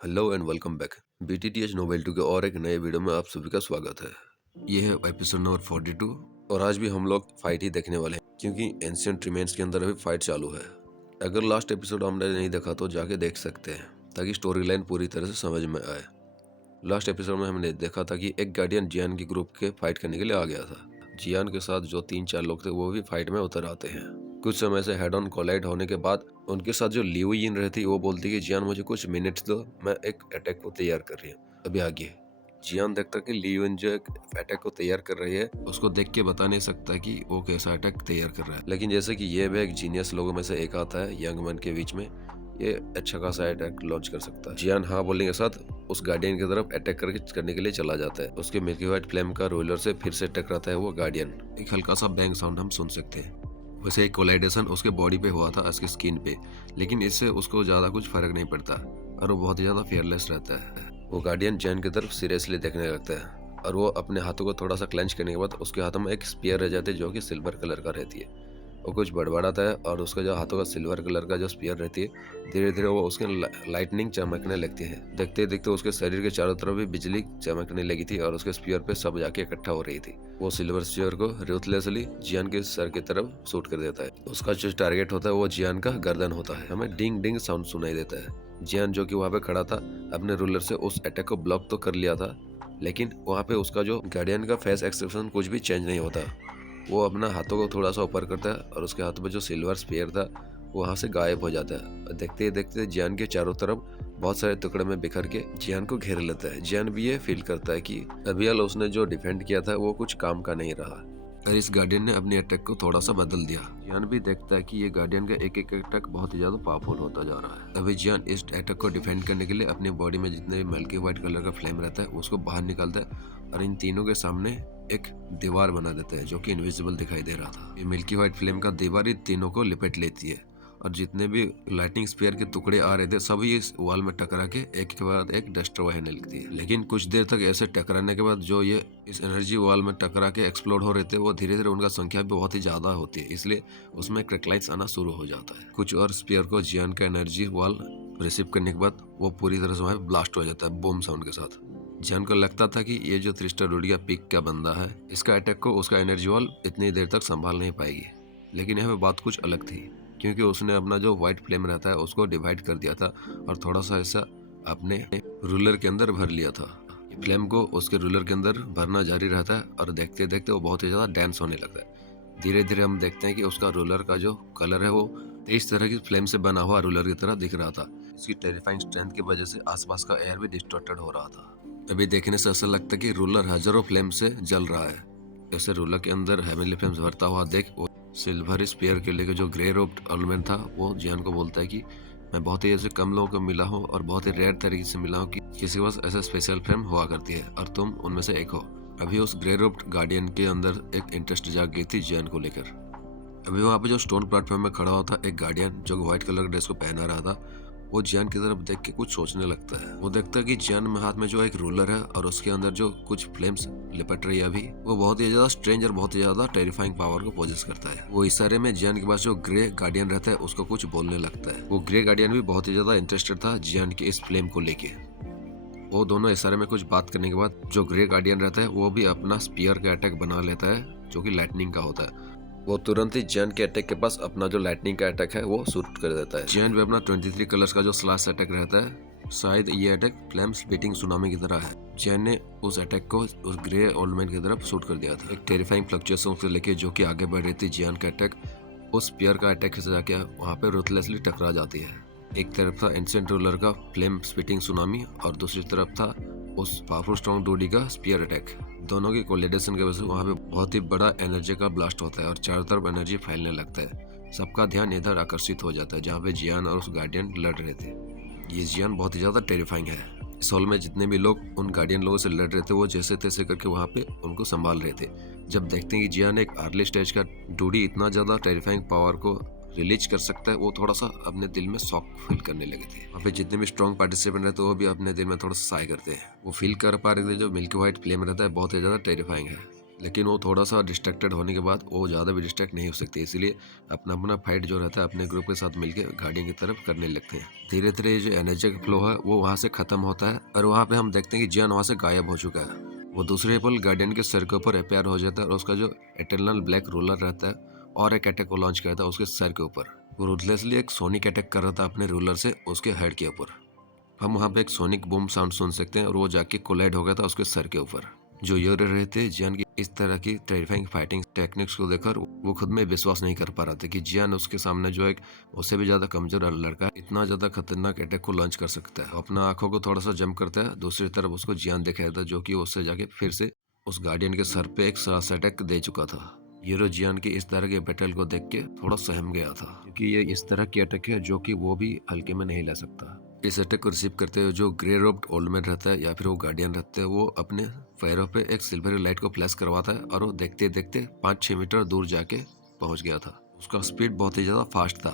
Hello and welcome back. BTTH novel 2 के और एक नए वीडियो में आप सभी का स्वागत है। ये है एपिसोड नंबर 42 और आज भी हम लोग फाइट ही देखने वाले हैं क्योंकि एंशिएंट रिमेन्स के अंदर अभी फाइट चालू है। अगर लास्ट एपिसोड हमने नहीं देखा तो जाके देख सकते हैं ताकि स्टोरी लाइन पूरी तरह से समझ में आए। लास्ट एपिसोड में हमने देखा था कि एक गार्डियन जियान की ग्रुप के फाइट करने के लिए आ गया था। जियान के साथ जो 3-4 लोग थे वो भी फाइट में उतर आते हैं। कुछ समय से हेड ऑन कोलाइड होने के बाद उनके साथ जो लिऊ यिन रहती वो बोलती कि जियान मुझे कुछ मिनट्स दो, मैं एक अटैक को तैयार कर रही हूँ, अभी आगे। जियान देखता कि लिऊ यिन जो एक अटैक को तैयार कर रही है उसको देख के बता नहीं सकता कि वो कैसा अटैक तैयार कर रहा है, लेकिन जैसे कि ये भी एक जीनियस लोगों में से एक आता है यंग मैन के बीच में, ये अच्छा खासा अटैक लॉन्च कर सकता है। जियान हाँ बोलने के साथ उस गार्डियन की तरफ अटैक करने के लिए चला जाता है। उसके मिल्की व्हाइट फ्लेम का रोलर से फिर से टकराता है वो गार्डियन। एक हल्का सा बैंग साउंड हम सुन सकते हैं। वैसे एक कोलाइडेशन उसके बॉडी पे हुआ था, उसके स्किन पे, लेकिन इससे उसको ज्यादा कुछ फर्क नहीं पड़ता और वो बहुत ही ज्यादा फेयरलेस रहता है। वो गार्डियन जियान की तरफ सीरियसली देखने लगता है और वो अपने हाथों को थोड़ा सा क्लेंच करने के बाद उसके हाथों में एक स्पीयर रह जाती है जो कि सिल्वर कलर का रहती है। वो कुछ बड़बड़ाता है और उसका जो हाथों का सिल्वर कलर का जो स्पीयर रहती है धीरे धीरे वो उसके लाइटनिंग चमकने लगती है। देखते देखते उसके शरीर के चारों तरफ भी बिजली चमकने लगी थी और उसके स्पीयर पे सब जाके इकट्ठा हो रही थी। वो सिल्वर स्पीयर को रूथलेसली जियान के सर की तरफ शूट कर देता है। उसका जो टारगेट होता है वो जियान का गर्दन होता है। हमें डिंग डिंग साउंड सुनाई देता है। जियान जो कि वहाँ पे खड़ा था अपने रूलर से उस अटैक को ब्लॉक तो कर लिया था, लेकिन वहाँ पे उसका जो गार्डियन का फेस एक्सप्रेशन कुछ भी चेंज नहीं होता। वो अपना हाथों को थोड़ा सा ऊपर करता है और उसके हाथ में जो सिल्वर स्पीयर था वहां से गायब हो जाता है। देखते ही देखते जियान के चारों तरफ बहुत सारे टुकड़े में बिखर के जियान को घेर लेता है। जियान भी ये फील करता है कि अभी हाल उसने जो डिफेंड किया था वो कुछ काम का नहीं रहा और इस गार्डियन ने अपने अटैक को थोड़ा सा बदल दिया। जियान भी देखता है कि ये गार्डियन का एक एक अटैक बहुत ही ज्यादा पावरफुल होता जा रहा है। अभी जियान इस अटैक को डिफेंड करने के लिए अपनी बॉडी में जितने भी मिल्की व्हाइट कलर का फ्लेम रहता है उसको बाहर निकालता है और इन तीनों के सामने एक दीवार बना देता है जो कि इनविजिबल दिखाई दे रहा था। ये मिल्की व्हाइट फ्लेम का दीवार इन तीनों को लिपेट लेती है और जितने भी लाइटनिंग स्पीयर के टुकड़े आ रहे थे सभी इस वॉल में टकरा के एक के बाद एक डिस्ट्रॉय होने लगती है। लेकिन कुछ देर तक ऐसे टकराने के बाद जो ये इस एनर्जी वॉल में टकरा के एक्सप्लोड हो रहे थे वो धीरे धीरे उनका संख्या भी बहुत ही ज्यादा होती है, इसलिए उसमें क्रैकलाइट्स आना शुरू हो जाता है। कुछ और स्पीयर को जियान का एनर्जी वॉल रिसीव करने के बाद वो पूरी तरह से वहाँ ब्लास्ट हो जाता है बूम साउंड के साथ। जियान को लगता था कि ये जो 3 स्टार रोडिया पीक का बंदा है इसका अटैक को उसका एनर्जी वॉल इतनी देर तक संभाल नहीं पाएगी, लेकिन यहाँ पे बात कुछ अलग थी क्योंकि उसने अपना जो व्हाइट फ्लेम रहता है उसको डिवाइड कर दिया था और थोड़ा सा ऐसा अपने रूलर के अंदर भर लिया था। फ्लेम को उसके रूलर के अंदर भरना जारी रहता है और देखते देखते वो बहुत ही ज्यादा डेंस होने लगता है। धीरे धीरे हम देखते हैं कि उसका रूलर का जो कलर है वो इस तरह की फ्लेम से बना हुआ रूलर की तरह दिख रहा था। इसकी टेरिफाइंग स्ट्रेंथ की वजह से आसपास का एयर भी डिस्टॉर्टेड हो रहा था। अभी देखने से ऐसा लगता है कि रूलर हजारों फ्लेम से जल रहा है। जैसे रूलर के अंदर हेवनली फ्लेम्स भरता हुआ देख वो सिल्वर स्पीयर के लिए जो ग्रे रोब्ड ऑलमेंट था वो जियान को बोलता है कि मैं बहुत ही ऐसे कम लोगों को मिला हूँ और बहुत ही रेयर तरीके से मिला हूँ कि किसी के पास ऐसा स्पेशल फ्लेम हुआ करती है और तुम उनमें से एक हो। अभी उस ग्रे रोब्ड गार्डियन के अंदर एक इंटरेस्ट जाग गई थी जियान को लेकर। अभी वहाँ पे जो स्टोन प्लेटफॉर्म में खड़ा हुआ था एक गार्डियन जो व्हाइट कलर का ड्रेस को पहना रहा था, वो जियान की तरफ देख के कुछ सोचने लगता है। वो देखता है कि जियान में हाथ में जो एक रूलर है और उसके अंदर जो कुछ फ्लेम्स लिपट रही है अभी वो बहुत ही ज्यादा स्ट्रेंज और बहुत ही ज्यादा टेरिफाइंग पावर को पोजेस करता है। वो इशारे में जियान के पास जो ग्रे गार्डियन रहता है उसको कुछ बोलने लगता है। वो ग्रे गार्डियन भी बहुत ही ज्यादा इंटरेस्टेड था जियान की इस फ्लेम को लेके। वो दोनों इशारे में कुछ बात करने के बाद जो ग्रे गार्डियन रहता है वो भी अपना स्पीयर का अटैक बना लेता है जो कि लाइटनिंग का होता है। वो तुरंत ही जियान के अटैक के पास अपना जो लाइटनिंग का अटैक है वो शूट कर देता है। जियान भी अपना 23 कलर्स का जो स्लैश अटैक रहता है, शायद ये अटैक फ्लेम स्प्लिटिंग सुनामी की तरह है। जियान ने उस अटैक को उस ग्रे ओल्ड मैन की तरफ शूट कर दिया था। एक टेरिफाइंग फ्लक्चुएशन से लेके जो कि आगे बढ़ रही थी जियान का अटैक उस स्पीयर का अटैक से जाके वहाँ पे रूथलेसली टकरा जाती है। एक तरफ था एंशिएंट रूलर का फ्लेम स्प्लिटिंग सुनामी और दूसरी तरफ था उस पावरफुल स्ट्रॉन्ग डूडी का स्पीयर अटैक। दोनों की कोलिडेशन की वजह से वहाँ पे बहुत ही बड़ा एनर्जी का ब्लास्ट होता है और चारों तरफ एनर्जी फैलने लगता है। सबका ध्यान इधर आकर्षित हो जाता है जहाँ पे जियान और उस गार्डियन लड़ रहे थे। ये जियान बहुत ही ज्यादा टेरिफाइंग है। इस हॉल में जितने भी लोग उन गार्डियन लोगों से लड़ रहे थे वो जैसे तैसे करके वहाँ पे उनको संभाल रहे थे। जब देखते हैं कि जियान एक अर्ली स्टेज का डूडी इतना ज्यादा टेरिफाइंग पावर को रिलीज कर सकता है, वो थोड़ा सा अपने दिल में शॉक फील करने लगे थे। वहाँ पे जितने भी स्ट्रॉन्ग पार्टिसिपेंट रहते हैं वो भी अपने दिल में थोड़ा सा साय करते हैं। वो फील कर पा रहे थे जो मिल्की व्हाइट फ्लेम रहता है बहुत ही ज्यादा टेरिफाइंग है। लेकिन वो थोड़ा सा डिस्ट्रैक्टेड होने के बाद वो ज़्यादा भी डिस्ट्रैक्ट नहीं हो सकती, इसलिए अपना अपना फाइट जो रहता है अपने ग्रुप के साथ मिलकर गार्डियन की तरफ करने लगते हैं। धीरे धीरे जो एनर्जी का फ्लो है वो वहाँ से खत्म होता है और वहाँ पे हम देखते हैं कि जियान वहाँ से गायब हो चुका है। वो दूसरे पल गार्डियन के सर के ऊपर अपेयर हो जाता है और उसका जो एटर्नल ब्लैक रूलर रहता है और एक अटैक को लॉन्च करता है उसके सर के ऊपर। वो रूथलेसली एक सोनिक अटैक कर रहा था अपने रूलर से उसके हेड के ऊपर। हम वहाँ पे एक सोनिक बूम साउंड सुन सकते हैं और वो जाके कोलाइड हो गया था उसके सर के ऊपर। जो यूरे रहे थे जियान की इस तरह की टेरिफाइंग फाइटिंग टेक्निक्स को देखकर वो खुद में विश्वास नहीं कर पा रहा था कि जियान उसके सामने जो एक उससे भी ज्यादा कमजोर लड़का इतना ज्यादा खतरनाक अटैक को लॉन्च कर सकता है। अपना आंखों को थोड़ा सा जंप करता है, दूसरी तरफ उसको जियान दिखाई देता है जो कि उससे जाके फिर से उस गार्डियन के सर पे एक सास अटैक दे चुका था। यूरो जियान की इस तरह के बैटल को देख के थोड़ा सहम गया था क्योंकि ये इस तरह की अटैक है जो कि वो भी हल्के में नहीं ले सकता। इस अटैक को रिसीव करते हुए जो ग्रे रोब्ड ओल्ड मैन रहता है या फिर वो गार्डियन रहते हैं वो अपने पैरों पे एक सिल्वर लाइट को फ्लैश करवाता है और वो देखते देखते 5-6 मीटर दूर जाके पहुंच गया था। उसका स्पीड बहुत ही ज्यादा फास्ट था।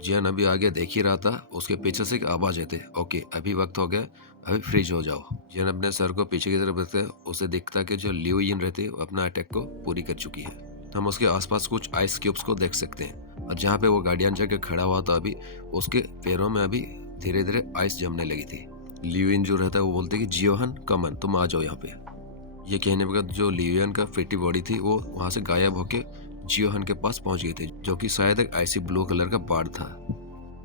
जियान अभी आगे देख ही रहा था, उसके पीछे से एक आवाज आई थी, ओके अभी वक्त हो गया, अभी फ्रीज हो जाओ। जियान अपने सर को पीछे की तरफ देखते है, उसे दिखता कि जो लियो यिन रहती है वो अपना अटैक को पूरी कर चुकी है। हम उसके आसपास कुछ आइस क्यूब्स को देख सकते हैं और जहाँ पे वो गार्डियन जाके खड़ा हुआ था अभी उसके पैरों में अभी धीरे धीरे आइस जमने लगी थी। लियोन जो रहता है वो बोलते कि जियोहन कमन तुम आ जाओ यहाँ पे। ये कहने के बाद जो लियोन का फिटी बॉडी थी वो वहाँ से गायब होके जियोहन के पास पहुंच गई थी जो कि शायद एक आइसी ब्लू कलर का बार्ड था।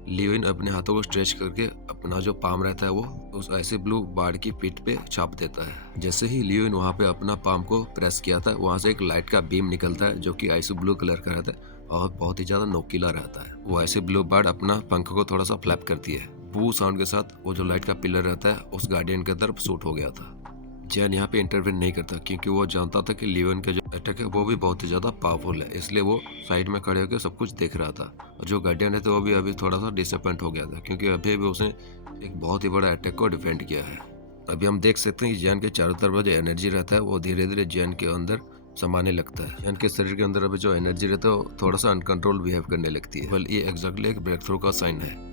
लियोन अपने हाथों को स्ट्रेच करके अपना जो पाम रहता है वो उस आइसी ब्लू बार्ड की पीठ पे छाप देता है। जैसे ही लियोन वहाँ पे अपना पाम को प्रेस किया था वहाँ से एक लाइट का बीम निकलता है जो कि आइसी ब्लू कलर का रहता है और बहुत ही ज्यादा नोकीला रहता है। वो आइसी ब्लू बार्ड अपना पंख को थोड़ा सा फ्लैप करती है। बू साउंड के साथ वो जो लाइट का पिलर रहता है उस गार्डियन के तरफ शूट हो गया था। जियान यहाँ पे इंटरवेन नहीं करता क्योंकि वो जानता था कि लियोन का जो अटैक है वो भी बहुत ही ज्यादा पावरफुल है, इसलिए वो साइड में खड़े होकर सब कुछ देख रहा था। और जो गार्डियन है तो वो भी अभी थोड़ा सा डिसअपॉइंट हो गया था क्योंकि अभी भी उसने एक बहुत ही बड़ा अटैक को डिफेंड किया है। अभी हम देख सकते हैं कि जियान के चारों तरफ जो एनर्जी रहता है वो धीरे धीरे जियान के अंदर समाने लगता है। जियान के शरीर के अंदर अभी जो एनर्जी रहता है वो थोड़ा सा अनकंट्रोल बिहेव करने लगती है। वेल ये एग्जैक्टली एक ब्रेक थ्रू का साइन है।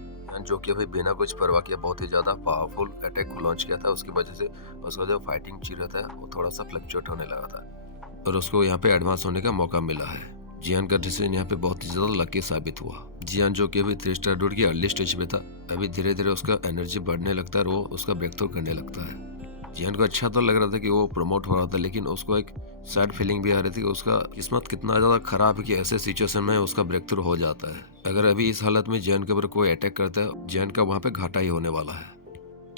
जो कि अभी बिना कुछ परवाह किया बहुत ही ज्यादा पावरफुल अटैक को लॉन्च किया था, उसकी वजह से उसका जो फाइटिंग ची रहता है वो थोड़ा सा फ्लक्चुएट होने लगा था और उसको यहाँ पे एडवांस होने का मौका मिला है। जियान का डिसीजन यहाँ पे बहुत ही ज्यादा लकी साबित हुआ। जियान जो कि अभी 3 स्टार डूड की अर्ली स्टेज पे था अभी धीरे धीरे उसका एनर्जी बढ़ने लगता है और वो उसका ब्रेक थ्रू करने लगता है। जियान को अच्छा तो लग रहा था कि वो प्रमोट हो रहा था, लेकिन उसको एक सैड फीलिंग भी आ रही थी कि उसका किस्मत कितना ज्यादा खराब है कि ऐसे सिचुएशन में उसका ब्रेक थ्रू हो जाता है। अगर अभी इस हालत में जियान के ऊपर कोई अटैक करता है जियान का वहाँ पे घाटा ही होने वाला है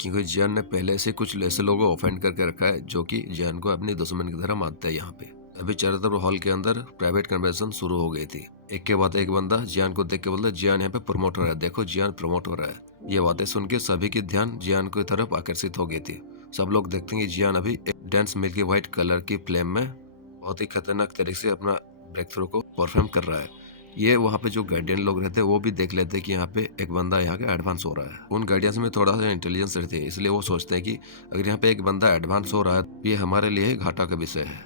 क्योंकि जियान ने पहले से कुछ ऐसे लोगों को ऑफेंड करके रखा है जो कि जियान को अपनी दुश्मन की तरह मानते हैं। यहाँ पे अभी चारों तरफ हॉल के अंदर प्राइवेट कन्वर्सेशन शुरू हो गई थी। एक के बाद एक बंदा जियान को देख के बोलता जियान यहाँ पे प्रमोट हो रहा है, देखो जियान प्रमोट हो रहा है। ये बातें सुन के सभी की ध्यान जियान की तरफ आकर्षित हो गई थी। सब लोग देखते हैं कि जियान अभी एक डेंस मिल्की व्हाइट कलर की फ्लेम में बहुत ही खतरनाक तरीके से अपना ब्रेक थ्रू को परफॉर्म कर रहा है। ये वहाँ पे जो गार्डियन लोग रहते हैं वो भी देख लेते हैं कि यहाँ पे एक बंदा यहाँ के एडवांस हो रहा है। उन गार्डियंस में थोड़ा सा इंटेलिजेंस रहती है, इसलिए वो सोचते हैं कि अगर यहाँ पे एक बंदा एडवांस हो रहा है ये हमारे लिए घाटा का विषय है।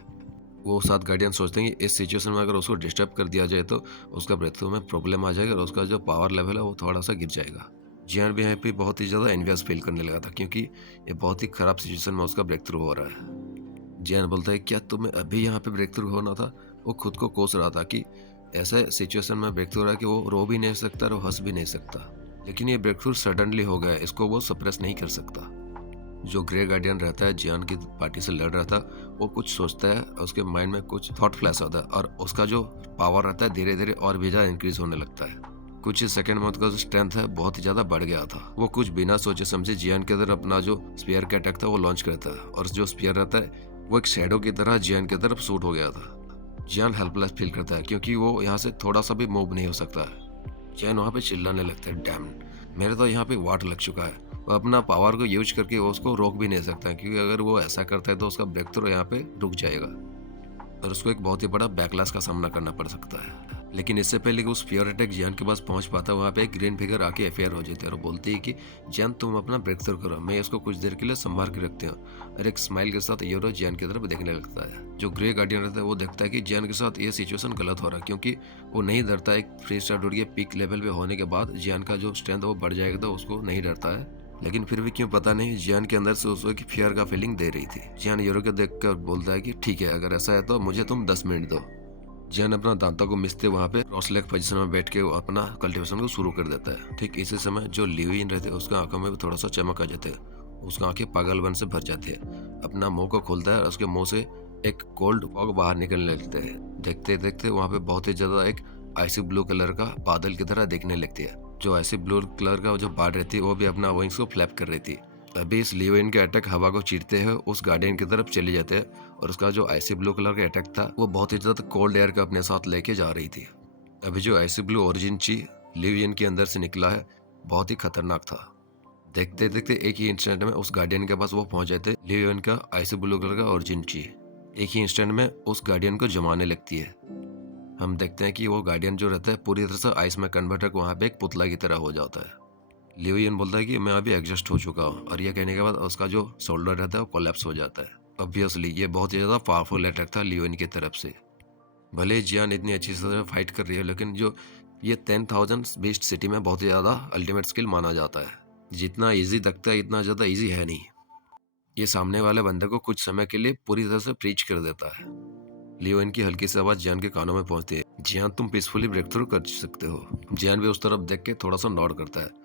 वो 7 गार्डियन सोचते हैं कि इस सिचुएशन में अगर उसको डिस्टर्ब कर दिया जाए तो उसका ब्रेक थ्रू में प्रॉब्लम आ जाएगा और उसका जो पावर लेवल है वो थोड़ा सा गिर जाएगा। जियान भी यहाँ पे बहुत ही ज्यादा एनवियस फील करने लगा था क्योंकि ये बहुत ही खराब सिचुएशन में उसका ब्रेक थ्रू हो रहा है। जियान बोलता है क्या तुम्हें अभी यहाँ पे ब्रेक थ्रू होना था। वो खुद को कोस रहा था कि ऐसे सिचुएशन में ब्रेक थ्रू हो रहा है कि वो रो भी नहीं सकता और हंस भी नहीं सकता, लेकिन ये ब्रेक थ्रू सडनली हो गया, इसको वो सप्रेस नहीं कर सकता। जो ग्रे गार्डियन रहता है जियान की पार्टी से लड़ रहा था वो कुछ सोचता है, उसके माइंड में कुछ थॉट फ्लैश होता है और उसका जो पावर रहता है धीरे धीरे और भी ज्यादा इंक्रीज होने लगता है। कुछ ही सेकंड में उसका जो स्ट्रेंथ है बहुत ही ज्यादा बढ़ गया था। वो कुछ बिना सोचे समझे जियान के अंदर अपना जो स्पीयर का अटैक था वो लॉन्च करता है और जो स्पीयर रहता है वो एक शैडो की तरह जियान की तरफ शूट हो गया था। जियान हेल्पलेस फील करता है क्योंकि वो यहाँ से थोड़ा सा भी मूव नहीं हो सकता है। जियान वहाँ पे चिल्लाने लगता है, डैम मेरे तो यहाँ पे वाट लग चुका है। वो अपना पावर को यूज करके वो उसको रोक भी नहीं सकता क्योंकि अगर वो ऐसा करता है तो उसका ब्रेक थ्रू यहाँ पे रुक जाएगा और उसको एक बहुत ही बड़ा बैकलैश का सामना करना पड़ सकता है। लेकिन इससे पहले कि उस प्योर अटैक जियान के पास पहुंच पाता वहाँ पे एक ग्रीन फिगर आके अफेयर हो जाती है और बोलती है कि जियान तुम अपना ब्रेक थ्रू करो, मैं इसको कुछ देर के लिए संभाल के रखती हूँ। और एक स्माइल के साथ यूरो जियान की तरफ देखने लगता है। जो ग्रे गार्डियन रहता है वो देखता है कि जियान के साथ ये सिचुएशन गलत हो रहा है क्योंकि वो नहीं डरता। एक 3 स्टार डूड के पीक लेवल पे होने के बाद जियान का जो स्ट्रेंथ वो बढ़ जाएगा तो उसको नहीं डरता है लेकिन फिर भी क्यों पता नहीं जियान के अंदर से उसको एक फियर का फीलिंग दे रही थी। जियान यूरो को देखकर बोलता है कि ठीक है, अगर ऐसा है तो मुझे तुम 10 मिनट दो। जियान अपना दांतों को मिसते वहाँ पे क्रॉस लेग पोजीशन में बैठ के वो अपना कल्टीवेशन को शुरू कर देता है। ठीक इसी समय जो लिविन रहते उसके आंखों में भी थोड़ा सा चमक आ जाते है। उसकी आंखें पागलपन से भर जाती है। अपना मुंह को खोलता है और उसके मुंह से एक कोल्ड फॉग बाहर निकलने लगते हैं। देखते देखते वहाँ पे बहुत ही ज्यादा एक आइसी ब्लू कलर का बादल की तरह दिखने लगती है। जो आइसी ब्लू कलर का जो बाढ़ रहती है वो भी अपना विंग्स को फ्लैप कर रही थी। अभी इस लिविन के अटैक हवा को चीरते हुए उस गार्डियन की तरफ चले जाते हैं और उसका जो आइसी ब्लू कलर का अटैक था वो बहुत ही ज्यादा कोल्ड एयर का अपने साथ लेके जा रही थी। अभी जो आइसी ब्लू ओरिजिन ची लिवियन के अंदर से निकला है बहुत ही खतरनाक था। देखते देखते एक ही इंस्टेंट में उस गार्डियन के पास वो पहुंच जाते। लिवियन का आइसी ब्लू कलर का ओरिजिन ची एक ही इंस्टेंट में उस गार्डियन को जमाने लगती है। हम देखते हैं कि वो गार्डियन जो रहता है पूरी तरह से आइस में कन्वर्ट होकर वहाँ पे एक पुतला की तरह हो जाता है। लिवियन बोलता है कि मैं अभी एडजस्ट हो चुका हूँ और ये कहने के बाद उसका जो शोल्डर रहता है वो कोलैप्स हो जाता है। ऑब्वियसली ये बहुत ही ज्यादा पावरफुल अटैक था लिवियन की तरफ से। भले ही जियान इतनी अच्छी तरह फाइट कर रही है लेकिन जो ये 10,000 बीस्ट सिटी में बहुत ही ज्यादा अल्टीमेट स्किल माना जाता है। जितना इजी लगता है इतना ज्यादा इजी है नहीं। ये सामने वाले बंदे को कुछ समय के लिए पूरी तरह से प्रीच कर देता है। लियोन की हल्की सी आवाज जियान के कानों में पहुंचती है। जियान तुम पीसफुली ब्रेक थ्रू कर सकते हो। जियान भी उस तरफ देख के थोड़ा सा नॉड करता है।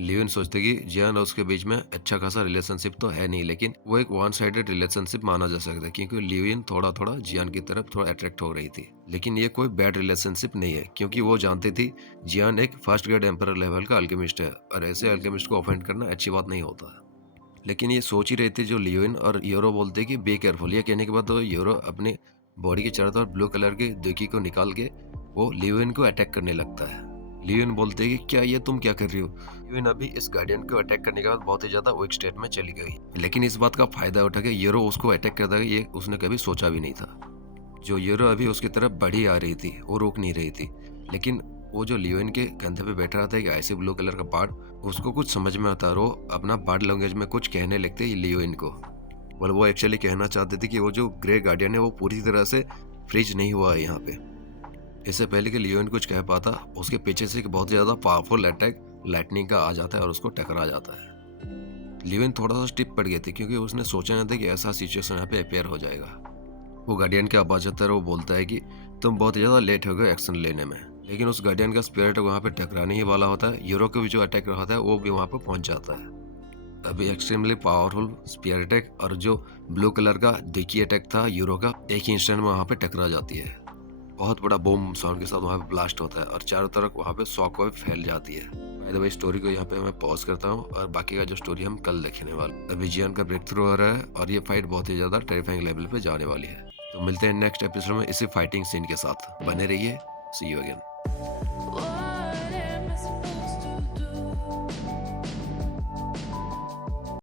लियोन सोचते कि जियान और उसके बीच में अच्छा खासा रिलेशनशिप तो है नहीं लेकिन वो एक वन साइडेड रिलेशनशिप माना जा सकता है क्योंकि लियोन थोड़ा थोड़ा जियान की तरफ थोड़ा अट्रैक्ट हो रही थी। लेकिन ये कोई बैड रिलेशनशिप नहीं है क्योंकि वो जानती थी जियान एक फर्स्ट ग्रेड एम्परर लेवल का अल्केमिस्ट है और ऐसे अल्केमिस्ट को ऑफेंड करना अच्छी बात नहीं होता। लेकिन ये सोच ही रही थी जो लियोन और यूरो बोलते कि बी केयरफुल। ये कहने के बाद तो यूरो अपनी बॉडी के चारों तरफ ब्लू कलर की दुकी को निकाल के वो लियोन को अटैक करने लगता है। लियोन बोलते कि क्या ये तुम क्या कर रही हो। लियोन अभी इस गार्डियन को अटैक करने के बाद बहुत ही ज्यादा वीक स्टेट में चली गई लेकिन इस बात का फायदा उठा के यूरो उसको अटैक करता है ये उसने कभी सोचा भी नहीं था। जो यूरो अभी उसकी तरफ बढ़ी आ रही थी वो रोक नहीं रही थी लेकिन वो जो लियोन के कंधे पे बैठा रहा था एक ऐसे ब्लू कलर का बार्ड उसको कुछ समझ में आता है। वो अपना बार्ड लैंग्वेज में कुछ कहने लगते लियोन को। वो एक्चुअली कहना चाहते थे कि वो जो ग्रे गार्डियन है वो पूरी तरह से फ्रीज नहीं हुआ है यहाँ पे। इससे पहले कि लियोन कुछ कह पाता उसके पीछे से एक बहुत ज्यादा पावरफुल अटैक लाइटनिंग का आ जाता है और उसको टकरा जाता है। लियोन थोड़ा सा स्टिप पड़ गए थे क्योंकि उसने सोचा नहीं था कि ऐसा सिचुएशन यहाँ पे अपेयर हो जाएगा। वो गार्डियन के आवाज आता है वो बोलता है कि तुम बहुत ज्यादा लेट हो गए एक्शन लेने में। लेकिन उस गार्डियन का स्पिरिट वहाँ पे टकराने ही वाला होता है। यूरो को भी जो अटैक रहा था वो भी वहाँ पे पहुंच जाता है। अभी एक्सट्रीमली पावरफुल स्पीयर अटैक और जो ब्लू कलर का डिकी अटैक था यूरो का एक ही इंस्टेंट में वहाँ पे टकरा जाती है। बहुत बड़ा बूम साउंड के साथ वहाँ पे ब्लास्ट होता है और चारों तरफ वहाँ पे शॉक वेव फैल जाती है। बाय द वे स्टोरी को यहाँ पे मैं पॉज करता हूँ और बाकी का जो स्टोरी हम कल देखने वाले। अभी जियान का ब्रेक थ्रू हो रहा है और ये फाइट बहुत ही ज्यादा टेरिफाइंग लेवल पे जाने वाली है। तो मिलते हैं नेक्स्ट एपिसोड में इसी फाइटिंग सीन के साथ। बने रहिए। सी यू अगेन।